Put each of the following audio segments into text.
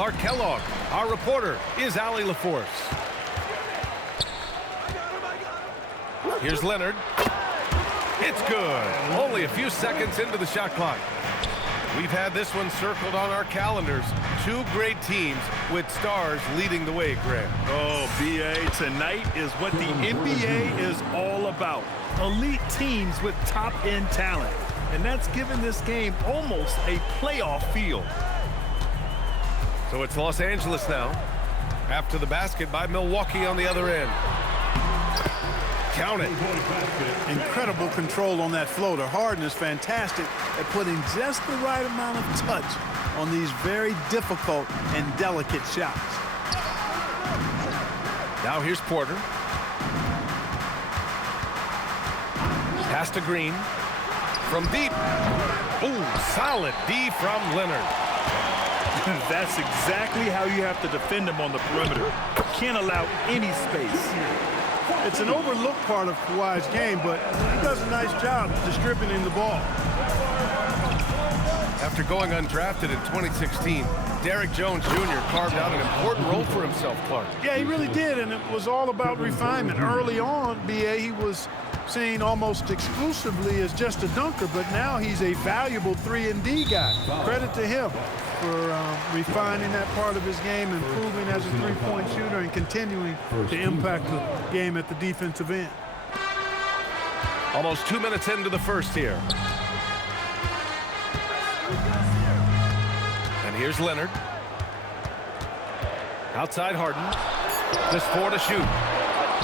Clark Kellogg. Our reporter is Allie LaForce. Here's Leonard. It's good. Only a few seconds into the shot clock. We've had this one circled on our calendars. Two great teams with stars leading the way, Grant. Oh, B.A., tonight is what the NBA is all about. Elite teams with top-end talent. And that's given this game almost a playoff feel. So it's Los Angeles now. After the basket by Milwaukee on the other end. Count it. Incredible control on that floater. Harden is fantastic at putting just the right amount of touch on these very difficult and delicate shots. Now here's Porter. Pass to Green. From deep. Ooh, solid D from Leonard. That's exactly how you have to defend him on the perimeter. Can't allow any space. It's an overlooked part of Kawhi's game, but he does a nice job distributing the ball. After going undrafted in 2016, Derrick Jones Jr. carved out an important role for himself, Clark. Yeah, he really did, and it was all about refinement. Early on, B.A., he was seen almost exclusively as just a dunker, but now he's a valuable 3-and-D guy. Credit to him for refining that part of his game, improving as a three-point shooter, and continuing to impact the game at the defensive end. Almost 2 minutes into the first here. And here's Leonard. Outside Harden. Just 4 to shoot.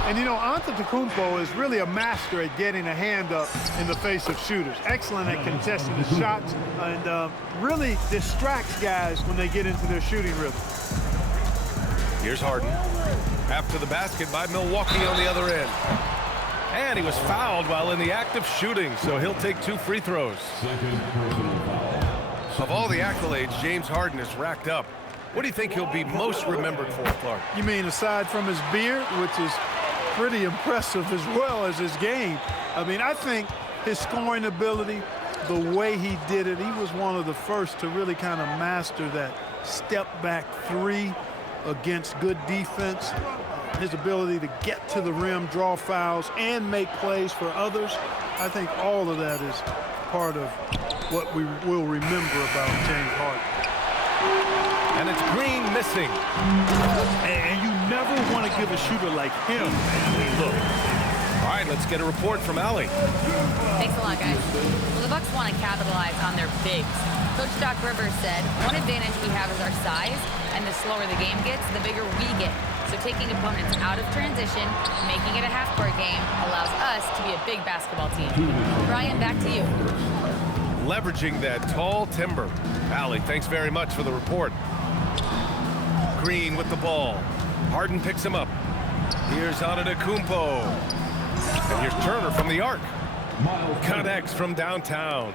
And, you know, Antetokounmpo is really a master at getting a hand up in the face of shooters. Excellent at contesting the shots and really distracts guys when they get into their shooting rhythm. Here's Harden. After the basket by Milwaukee on the other end. And he was fouled while in the act of shooting, so he'll take 2 free throws. Of all the accolades James Harden has racked up, what do you think he'll be most remembered for, Clark? You mean aside from his beard, which is pretty impressive as well as his game? I mean, I think his scoring ability, the way he did it, he was one of the first to really kind of master that step-back three against good defense. His ability to get to the rim, draw fouls, and make plays for others. I think all of that is part of what we will remember about James Harden. And it's Green missing. And you never want to give a shooter like him a look. All right, let's get a report from Allie. Thanks a lot, guys. Well, the Bucks want to capitalize on their bigs. Coach Doc Rivers said, one advantage we have is our size, and the slower the game gets, the bigger we get. So taking opponents out of transition, making it a half-court game, allows us to be a big basketball team. Brian, back to you. Leveraging that tall timber. Allie, thanks very much for the report. Green with the ball. Harden picks him up. Here's Antetokounmpo. And here's Turner from the arc. Connects from downtown.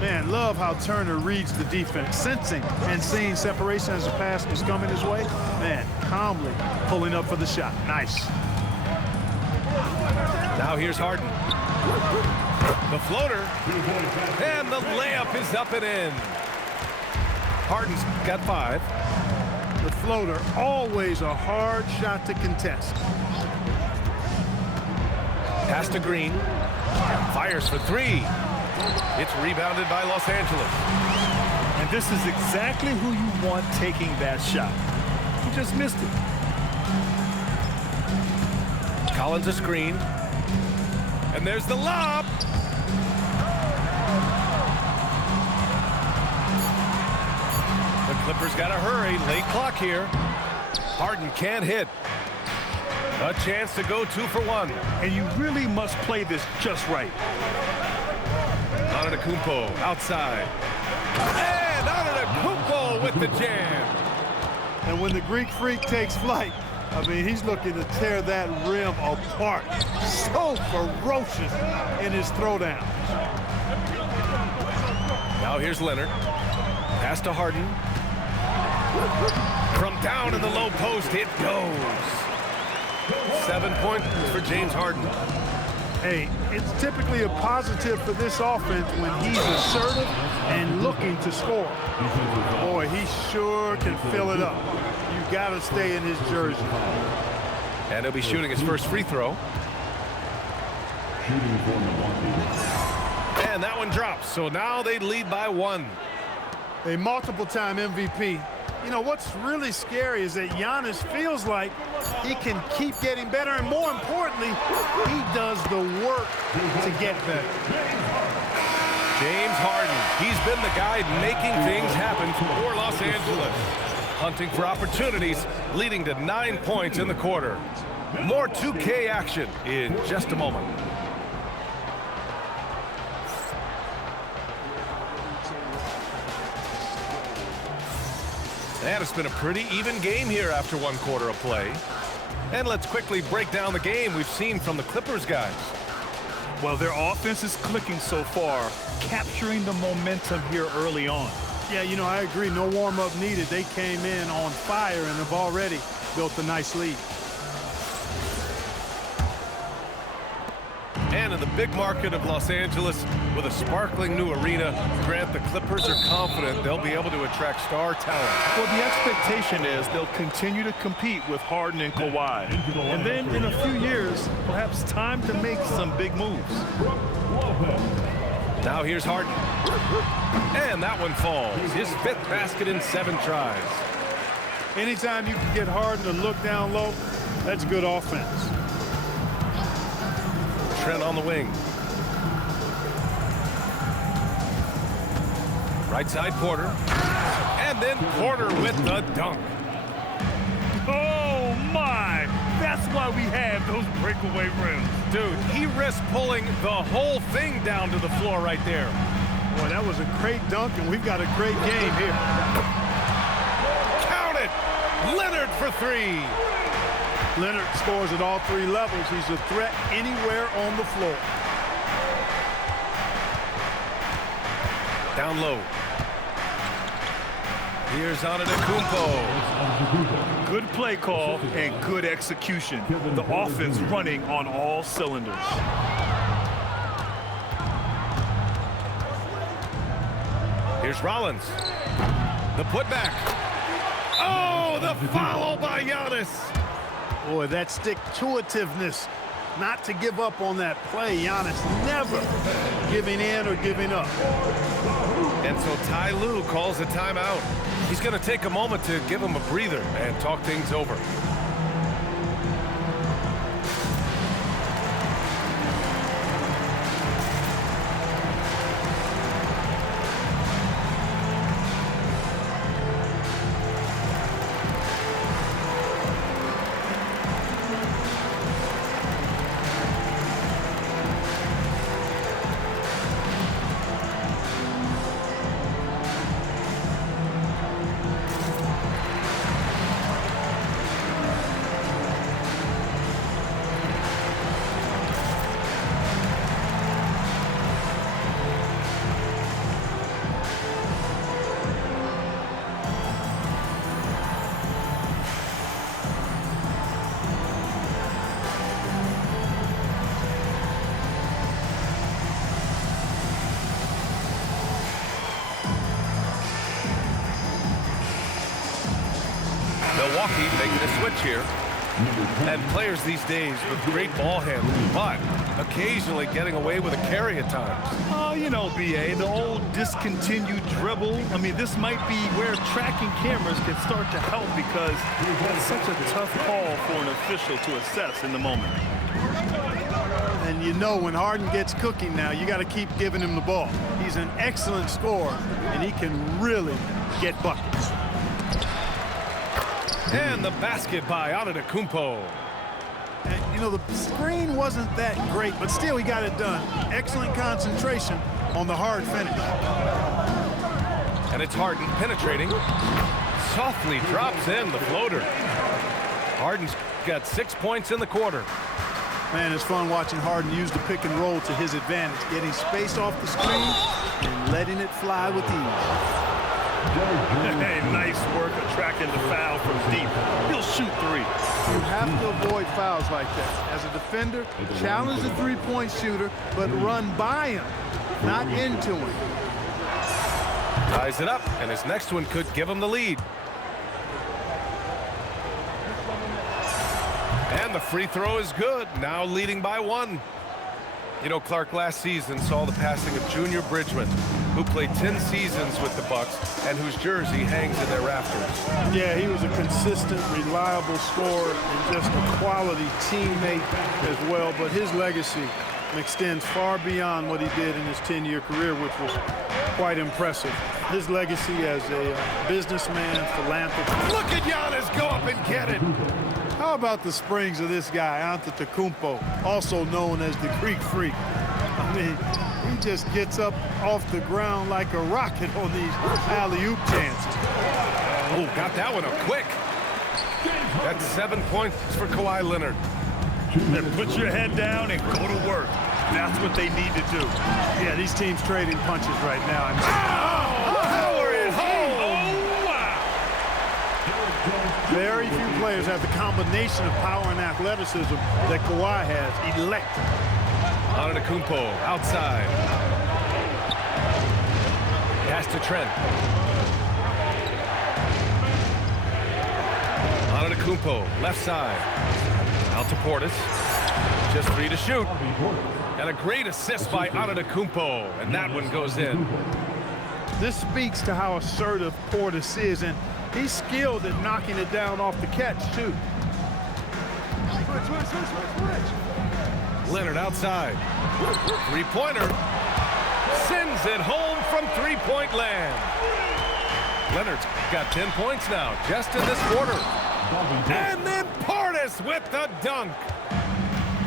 Man, love how Turner reads the defense, sensing and seeing separation as the pass was coming his way. Man, calmly pulling up for the shot. Nice. Now here's Harden. The floater. And the layup is up and in. Harden's got 5. The floater, always a hard shot to contest. Pass to Green. Fires for 3. It's rebounded by Los Angeles. And this is exactly who you want taking that shot. He just missed it. Collins a screen. And there's the lob. The Clippers got to hurry. Late clock here. Harden can't hit. A chance to go 2 for 1. And you really must play this just right. Antetokounmpo outside. And Antetokounmpo with the jam. And when the Greek Freak takes flight, I mean, he's looking to tear that rim apart. So ferocious in his throwdown. Now here's Leonard. Pass to Harden. From down in the low post, it goes. 7 points for James Harden. Hey, it's typically a positive for this offense when he's assertive and looking to score. Boy, he sure can fill it up. You got to stay in his jersey. And he'll be shooting his first free throw. And that one drops. So now they lead by 1. A multiple-time MVP. You know, what's really scary is that Giannis feels like he can keep getting better, and more importantly, he does the work to get better. James Harden, he's been the guy making things happen for Los Angeles. Hunting for opportunities, leading to 9 points in the quarter. More 2K action in just a moment. And it's been a pretty even game here after 1 quarter of play. And let's quickly break down the game we've seen from the Clippers guys. Well, their offense is clicking so far, capturing the momentum here early on. Yeah, you know, I agree. No warm-up needed. They came in on fire and have already built a nice lead. And in the big market of Los Angeles, with a sparkling new arena, Grant, the Clippers are confident they'll be able to attract star talent. Well, the expectation is they'll continue to compete with Harden and Kawhi. And then in a few years, perhaps time to make some big moves. Now here's Harden. And that one falls. His 5th basket in 7 tries. Anytime you can get Harden to look down low, that's good offense. Trent on the wing. Right side Porter. And then Porter with the dunk. Oh, my! That's why we have those breakaway rims. Dude, he risked pulling the whole thing down to the floor right there. Boy, that was a great dunk, and we've got a great game here. Count it! Leonard for 3. Leonard scores at all 3 levels. He's a threat anywhere on the floor. Down low. Here's Antetokounmpo. Good play call and good execution. The offense running on all cylinders. Here's Rollins. The putback. Oh, the follow by Giannis. Boy, that stick-to-itiveness, not to give up on that play. Giannis never giving in or giving up. And so Ty Lue calls a timeout. He's going to take a moment to give him a breather and talk things over. Milwaukee making a switch here. And players these days with great ball handling, but occasionally getting away with a carry at times. Oh, you know, B.A., the old discontinued dribble. I mean, this might be where tracking cameras can start to help because that's such a tough call for an official to assess in the moment. And you know when Harden gets cooking now, you got to keep giving him the ball. He's an excellent scorer, and he can really get buckets. And the basket by Antetokounmpo. And, you know, the screen wasn't that great, but still he got it done. Excellent concentration on the hard finish. And it's Harden penetrating. Softly drops in the floater. Harden's got 6 points in the quarter. Man, it's fun watching Harden use the pick and roll to his advantage, getting space off the screen and letting it fly with ease. Hey, nice work attracting the foul from deep. He'll shoot three. You have to avoid fouls like that. As a defender, challenge the three-point shooter, but run by him, not into him. Ties it up, and his next one could give him the lead. And the free throw is good, now leading by 1. You know, Clark last season saw the passing of Junior Bridgman, who played 10 seasons with the Bucks and whose jersey hangs in their rafters. Yeah, he was a consistent, reliable scorer and just a quality teammate as well. But his legacy extends far beyond what he did in his 10-year career, which was quite impressive. His legacy as a businessman, philanthropist. Look at Giannis go up and get it. How about the springs of this guy, Antetokounmpo, also known as the Greek Freak? I mean, he just gets up off the ground like a rocket on these alley-oop chances. Oh, got that one up quick. That's 7 points for Kawhi Leonard. And put your head down and go to work. That's what they need to do. Yeah, these teams trading punches right now. Power it home. Oh, wow. Very few players have the combination of power and athleticism that Kawhi has. Electric. Antetokounmpo outside. Pass to Trent. Antetokounmpo left side. Out to Portis. Just 3 to shoot. And a great assist by Antetokounmpo. And that one goes in. This speaks to how assertive Portis is, and he's skilled at knocking it down off the catch, too. Leonard outside. Three-pointer. Sends it home from three-point land. Leonard's got 10 points now, just in this quarter. And then Portis with the dunk.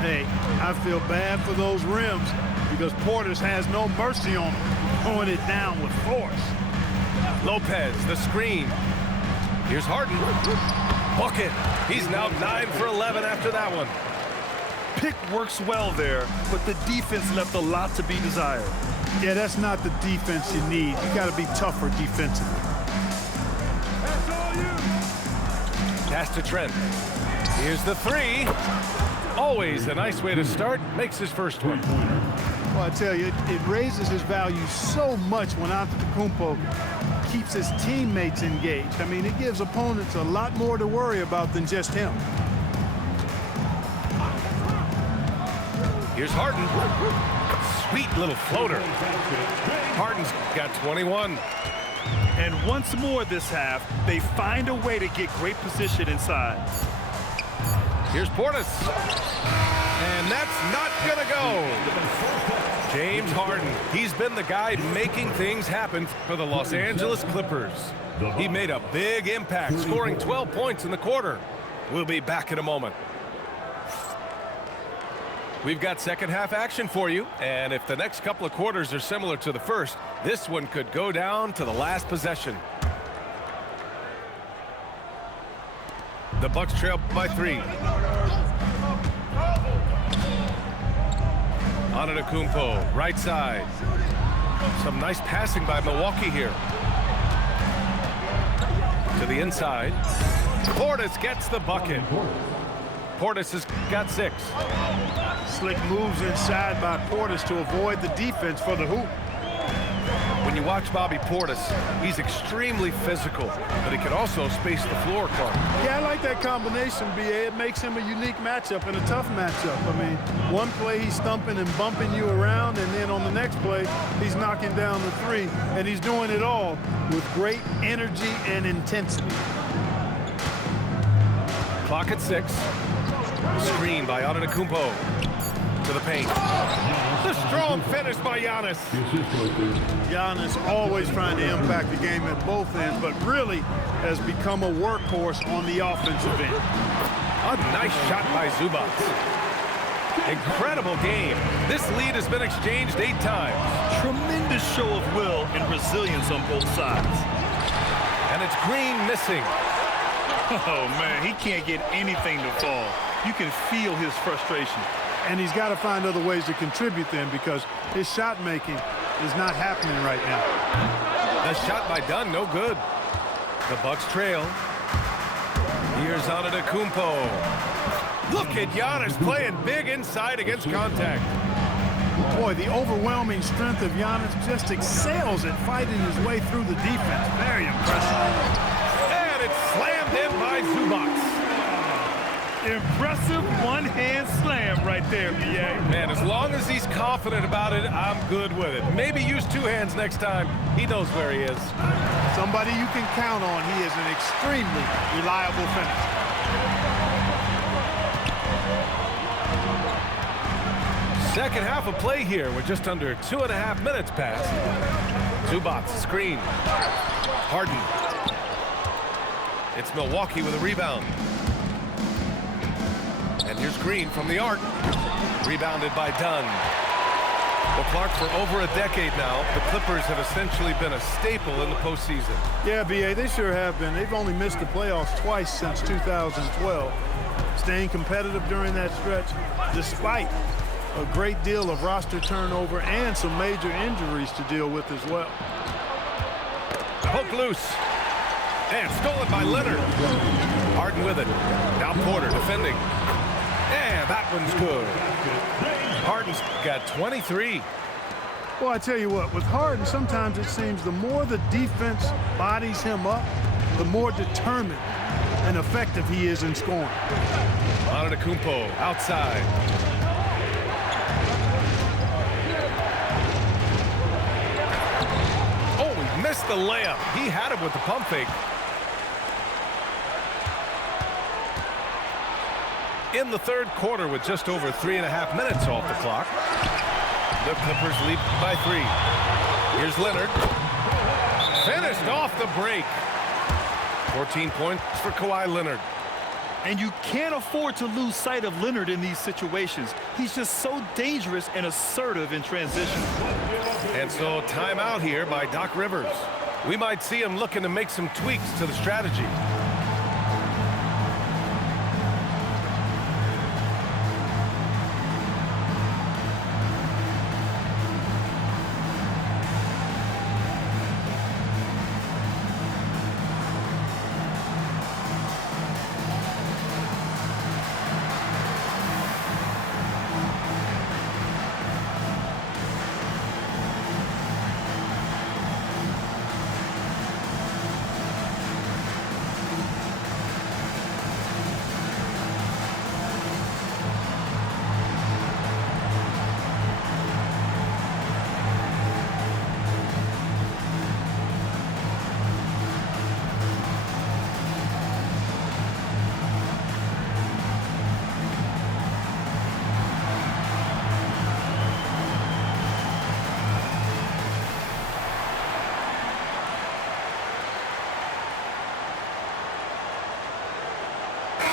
Hey, I feel bad for those rims because Portis has no mercy on them, throwing it down with force. Lopez, the screen. Here's Harden. Bucket. He's now 9 for 11 after that one. Pick works well there, but the defense left a lot to be desired. Yeah, that's not the defense you need. You got to be tougher defensively. Pass to Trent. Here's the three. Always a nice way to start. Makes his first one. Well, I tell you, it raises his value so much when Antetokounmpo keeps his teammates engaged. I mean, it gives opponents a lot more to worry about than just him. Here's Harden. Sweet little floater. Harden's got 21. And once more this half, they find a way to get great position inside. Here's Portis. And that's not gonna go. James Harden. He's been the guy making things happen for the Los Angeles Clippers. He made a big impact, scoring 12 points in the quarter. We'll be back in a moment. We've got second half action for you, and if the next couple of quarters are similar to the first, this one could go down to the last possession. The Bucks trail by 3. Antetokounmpo, right side. Some nice passing by Milwaukee here. To the inside. Portis gets the bucket. Portis has got 6. Slick moves inside by Portis to avoid the defense for the hoop. When you watch Bobby Portis, he's extremely physical, but he can also space the floor, Clark. Yeah, I like that combination, B.A. It makes him a unique matchup and a tough matchup. I mean, one play he's stumping and bumping you around, and then on the next play, he's knocking down the 3, and he's doing it all with great energy and intensity. Clock at 6. Screen by Antetokounmpo. To the paint. The strong finish by Giannis. Giannis always trying to impact the game at both ends, but really has become a workhorse on the offensive end. A nice shot by Zubac. Incredible game. This lead has been exchanged 8 times. Tremendous show of will and resilience on both sides. And it's Green missing. Oh, man, he can't get anything to fall. You can feel his frustration. And he's got to find other ways to contribute then because his shot making is not happening right now. The shot by Dunn, no good. The Bucks trail. Here's Antetokounmpo. Look at Giannis playing big inside against contact. Boy, the overwhelming strength of Giannis just excels at fighting his way through the defense. Very impressive. And it's slammed in by Zubac. Impressive one-hand slam right there, B.A. Man, as long as he's confident about it, I'm good with it. Maybe use two hands next time. He knows where he is. Somebody you can count on. He is an extremely reliable finisher. Second half of play here. We're just under 2.5 minutes past. Zubac, screen. Harden. It's Milwaukee with a rebound. And here's Green from the arc. Rebounded by Dunn. Well, Clark, for over a decade now, the Clippers have essentially been a staple in the postseason. Yeah, B.A., they sure have been. They've only missed the playoffs twice since 2012. Staying competitive during that stretch, despite a great deal of roster turnover and some major injuries to deal with as well. Poke loose. And stolen by Leonard. Harden with it. Now Porter defending. And that one's good. Harden's got 23. Well, I tell you what, with Harden, sometimes it seems the more the defense bodies him up, the more determined and effective he is in scoring. Antetokounmpo outside. Oh, he missed the layup. He had it with the pump fake. In the third quarter with just over 3.5 minutes off the clock. The Clippers lead by 3. Here's Leonard. Finished off the break. 14 points for Kawhi Leonard. And you can't afford to lose sight of Leonard in these situations. He's just so dangerous and assertive in transition. And so timeout here by Doc Rivers. We might see him looking to make some tweaks to the strategy.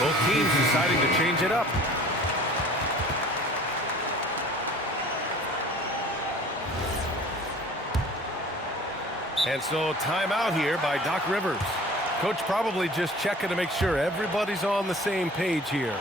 Both teams deciding to change it up. And so timeout here by Doc Rivers. Coach probably just checking to make sure everybody's on the same page here.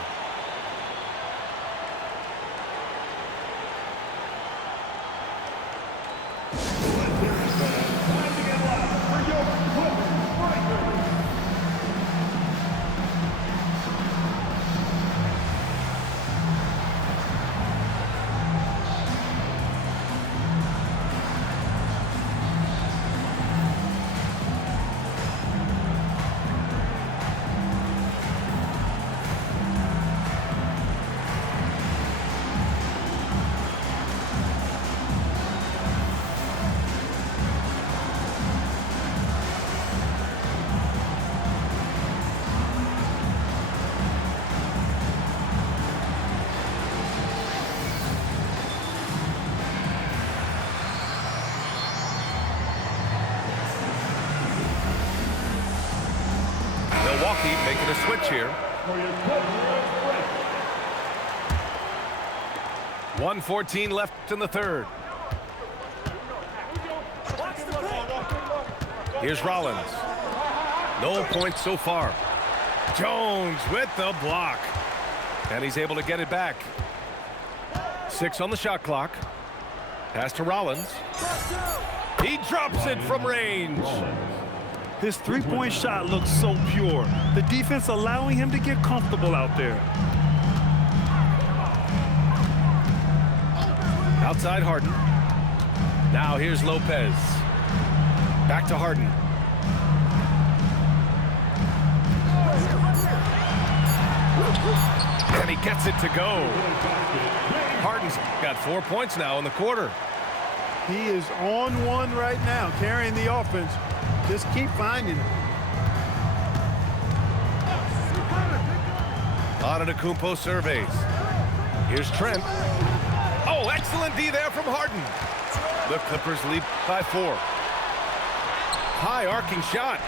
Milwaukee making a switch here. 1:14 left in the third. Here's Rollins. No points so far. Jones with the block. And he's able to get it back. 6 on the shot clock. Pass to Rollins. He drops it from range. His three-point shot looks so pure. The defense allowing him to get comfortable out there. Outside Harden. Now here's Lopez. Back to Harden. And he gets it to go. Harden's got 4 points now in the quarter. He is on one right now, carrying the offense. Just keep finding it. Antetokounmpo surveys. Here's Trent. Oh, excellent D there from Harden. The Clippers lead by 4. High arcing shot.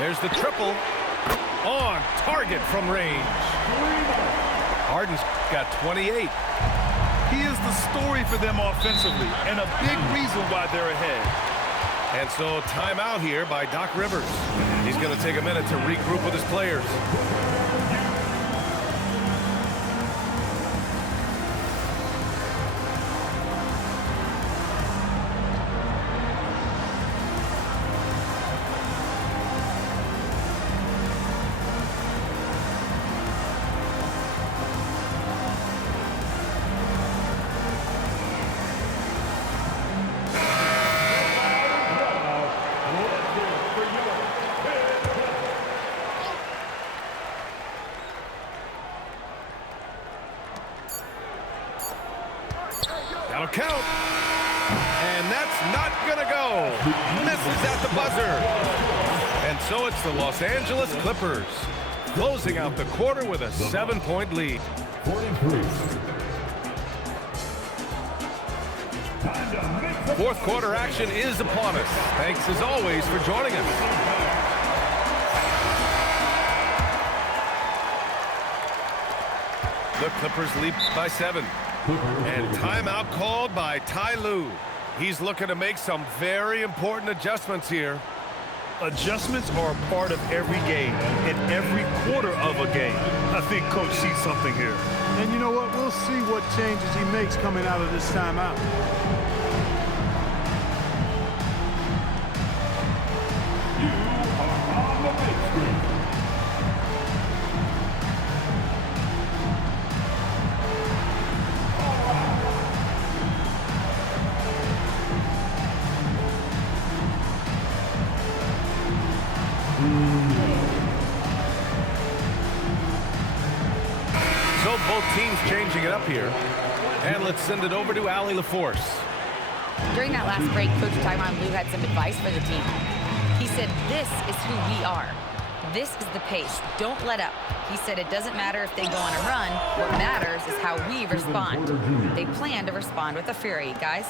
There's the triple. On target from range. Harden's got 28. He is the story for them offensively and a big reason why they're ahead. And so timeout here by Doc Rivers. He's going to take a minute to regroup with his players. That'll count. And that's not going to go. Misses at the buzzer. And so it's the Los Angeles Clippers closing out the quarter with a 7-point lead. 43. Fourth quarter action is upon us. Thanks as always for joining us. The Clippers lead by 7. And timeout called by Ty Lue. He's looking to make some very important adjustments here. Adjustments are a part of every game, in every quarter of a game. I think Coach sees something here. And you know what? We'll see what changes he makes coming out of this timeout. On the big screen. So both teams changing it up here. And let's send it over to Allie LaForce. During that last break, Coach Tyronn Lue had some advice for the team. He said, this is who we are. This is the pace. Don't let up. He said it doesn't matter if they go on a run. What matters is how we respond. They plan to respond with a fury, guys.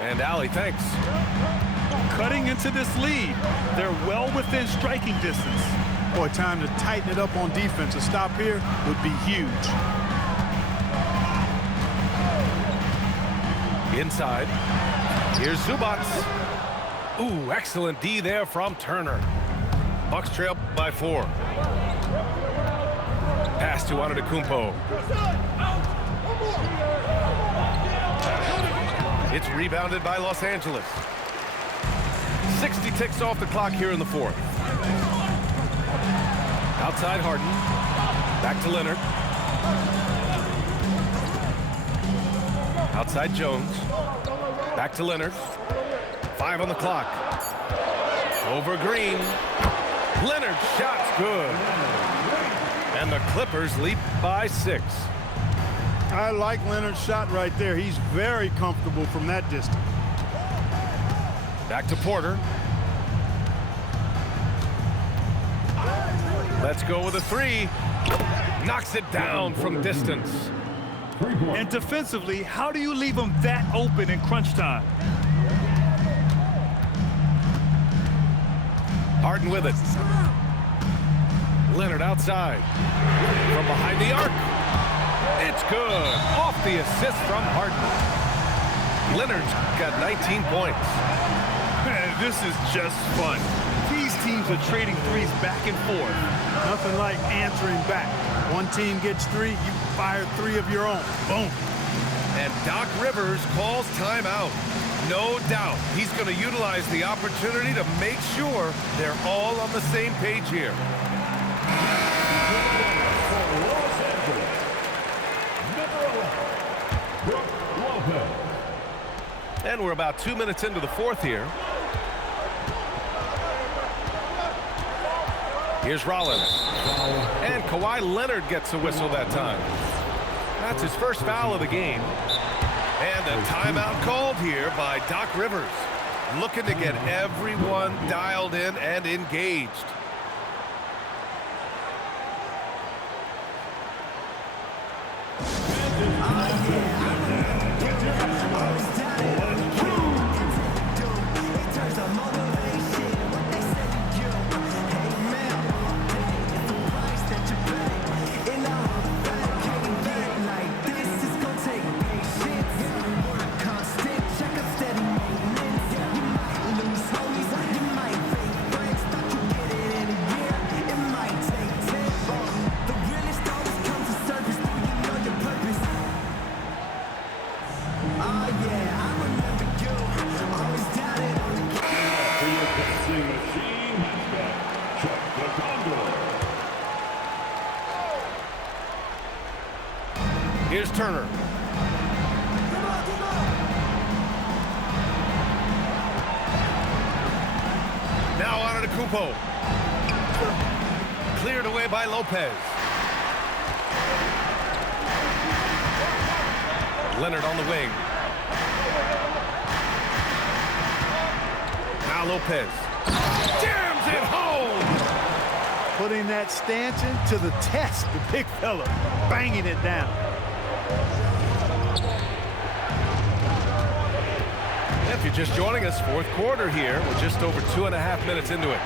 And Allie, thanks. Cutting into this lead. They're well within striking distance. Boy, time to tighten it up on defense. A stop here would be huge. Inside. Here's Zubac. Ooh, excellent D there from Turner. Bucks trail by 4. Pass to Antetokounmpo. It's rebounded by Los Angeles. 60 ticks off the clock here in the 4th. Outside Harden. Back to Leonard. Outside Jones. Back to Leonard. 5 on the clock. Over Green. Leonard shot's good. And the Clippers lead by 6. I like Leonard's shot right there. He's very comfortable from that distance. Back to Porter. Let's go with a 3. Knocks it down from distance. And defensively, how do you leave them that open in crunch time? Harden with it. Leonard outside. From behind the arc. It's good. Off the assist from Harden. Leonard's got 19 points. Man, this is just fun. These teams are trading threes back and forth. Nothing like answering back. One team gets 3, you fire 3 of your own. Boom. And Doc Rivers calls timeout. No doubt he's going to utilize the opportunity to make sure they're all on the same page here. Los Angeles, number 11, Brook Lopez. And we're about 2 minutes into the fourth here. Here's Rollins. And Kawhi Leonard gets a whistle that time. That's his first foul of the game. And a timeout called here by Doc Rivers. Looking to get everyone dialed in and engaged. Here's Turner. Now on to Kupo. Cleared away by Lopez. Leonard on the wing. Now Lopez. Jams it home! Putting that stanchion to the test, the big fella, banging it down. If you're just joining us, fourth quarter here. We're just over 2.5 minutes into it.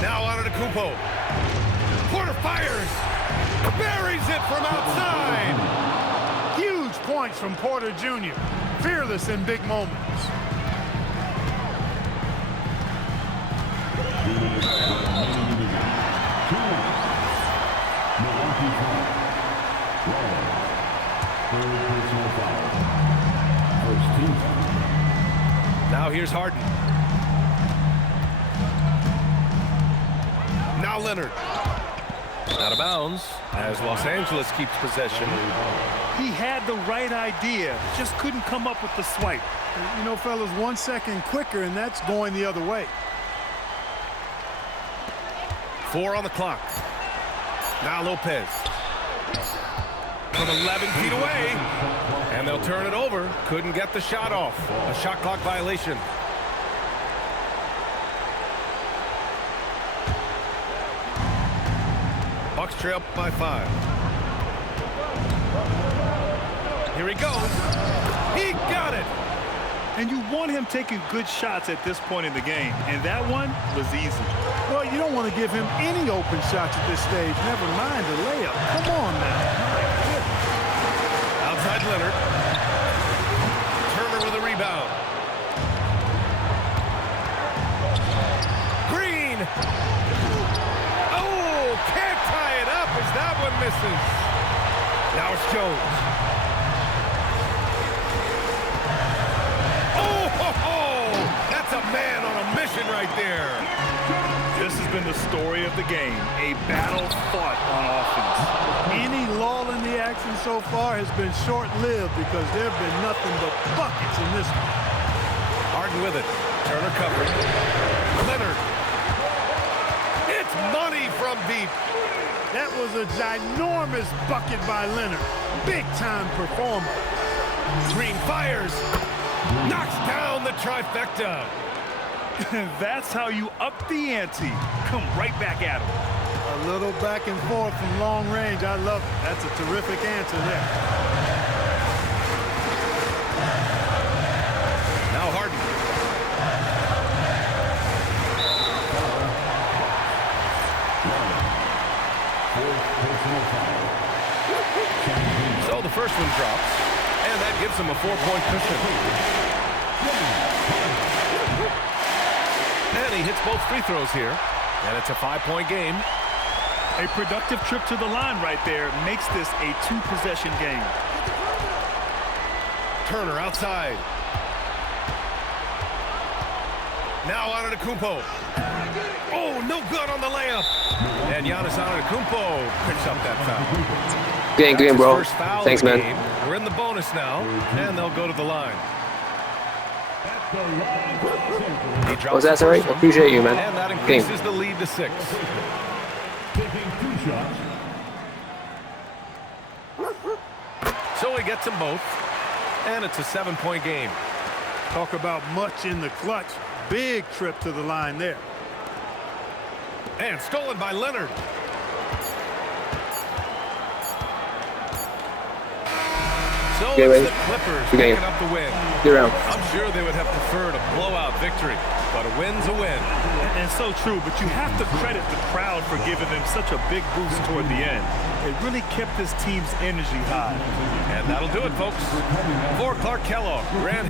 Now on to Kupo. Porter fires. Buries it from outside. Huge points from Porter Jr. Fearless in big moments. Now here's Harden. Now Leonard. Out of bounds as Los Angeles keeps possession. He had the right idea, just couldn't come up with the swipe. You know, fellas, 1 second quicker, and that's going the other way. 4 on the clock. Now Lopez. From 11 feet away. And they'll turn it over. Couldn't get the shot off. A shot clock violation. Bucks trail by 5. Here he goes. He got it. And you want him taking good shots at this point in the game. And that one was easy. Well, you don't want to give him any open shots at this stage. Never mind the layup. Come on now. Outside Leonard. Turner with a rebound. Green. Oh, can't tie it up as that one misses. Now it's Jones. Oh, that's a man on a mission right there. This has been the story of the game, a battle fought on offense. Any lull in the action so far has been short-lived because there have been nothing but buckets in this one. Harden with it. Turner covered. Leonard. It's money from deep. That was a ginormous bucket by Leonard. Big-time performer. Green fires. Knocks down the trifecta. That's how you up the ante. Come right back at him. A little back and forth from long range. I love it. That's a terrific answer there. Now Harden. So the first one drops, and that gives him a 4-point cushion. And he hits both free throws here, and it's a 5-point game. A productive trip to the line right there makes this a 2-possession game. Turner outside. Now Antetokounmpo. Oh, no good on the layup. And Giannis Antetokounmpo picks up that foul. Good game, bro. First foul Thanks, of the man. game. We're in the bonus now, and they'll go to the line. At the line, He drops Was that the sorry? first one, Appreciate you, man. and that Game. increases the lead to 6. taking 2 shots. So he gets them both, and it's a 7-point game. Talk about much in the clutch. Big trip to the line there. And stolen by Leonard. So Okay, it's ready? the Clippers Good game. picking up the win. Good round. I'm sure they would have preferred a blowout victory, but a win's a win. And so true, but you have to credit the crowd for giving them such a big boost toward the end. It really kept this team's energy high. And that'll do it, folks. For Clark Kellogg, Grant